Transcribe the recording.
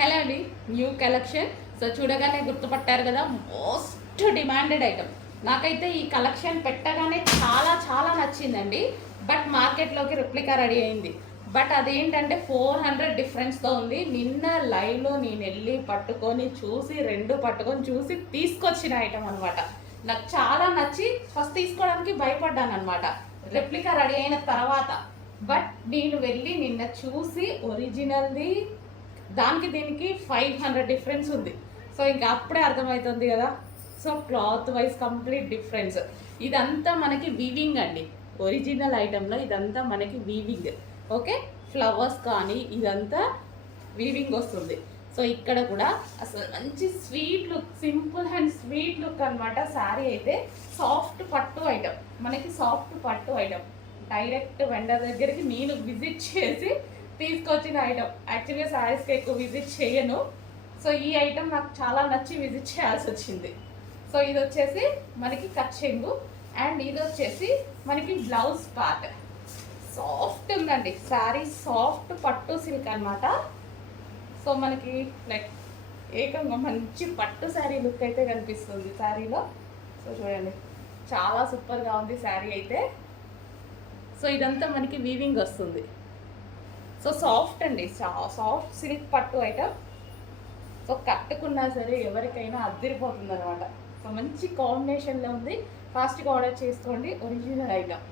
Hello అండి. New collection so చూడగానే గుర్తుపట్టారు కదా మోస్ట్ డిమాండెడ్ ఐటమ్ నాకైతే ఈ కలెక్షన్ పెట్టగానే చాలా చాలా నచ్చిందండి. బట్ మార్కెట్లోకి రిప్లికా రెడీ అయింది. బట్ అదేంటంటే ఫోర్ హండ్రెడ్ డిఫరెన్స్తో ఉంది. నిన్న లైవ్లో నేను వెళ్ళి పట్టుకొని చూసి రెండు పట్టుకొని చూసి తీసుకొచ్చిన ఐటమ్ అనమాట నాకు చాలా నచ్చి ఫస్ట్ తీసుకోవడానికి భయపడ్డాను అనమాట రెప్లికా రెడీ అయిన తర్వాత. బట్ నేను వెళ్ళి నిన్న చూసి ఒరిజినల్ది దానికి దీనికి ఫైవ్ హండ్రెడ్ డిఫరెన్స్ ఉంది. సో ఇంకా అప్పుడే అర్థమవుతుంది కదా. So cloth wise complete difference ఇదంతా మనకి వీవింగ్ అండి. ఒరిజినల్ ఐటెంలో ఇదంతా మనకి వీవింగ్ ఓకే ఫ్లవర్స్ కానీ ఇదంతా వీవింగ్ వస్తుంది. సో ఇక్కడ కూడా అసలు మంచి sweet look simple and sweet look అనమాట శారీ అయితే సాఫ్ట్ పట్టు ఐటమ్ మనకి సాఫ్ట్ పట్టు ఐటమ్ డైరెక్ట్ వెండర్ దగ్గరికి నేను విజిట్ చేసి తీసుకొచ్చిన ఐటమ్ యాక్చువల్గా శారీస్కి ఎక్కువ విజిట్ చేయను. సో ఈ ఐటమ్ నాకు చాలా నచ్చి విజిట్ చేయాల్సి వచ్చింది. సో ఇది వచ్చేసి మనకి కచ్చెంగు అండ్ ఇది వచ్చేసి మనకి బ్లౌజ్ పార్ట్ సాఫ్ట్ ఉందండి. శారీ సాఫ్ట్ పట్టు సిల్క్ అన్నమాట. సో మనకి లైక్ ఏకంగా మంచి పట్టు శారీ లుక్ అయితే కనిపిస్తుంది శారీలో సో చూడండి. చాలా సూపర్గా ఉంది శారీ అయితే. సో ఇదంతా మనకి వీవింగ్ వస్తుంది. సో సాఫ్ట్ అండి. సాఫ్ట్ సిల్క్ పట్టు ఐటమ్ సో కట్టుకున్నా సరే ఎవరికైనా అద్దరిపోతుంది అనమాట సో మంచి కాంబినేషన్లో ఉంది. ఫాస్ట్గా ఆర్డర్ చేసుకోండి. Original item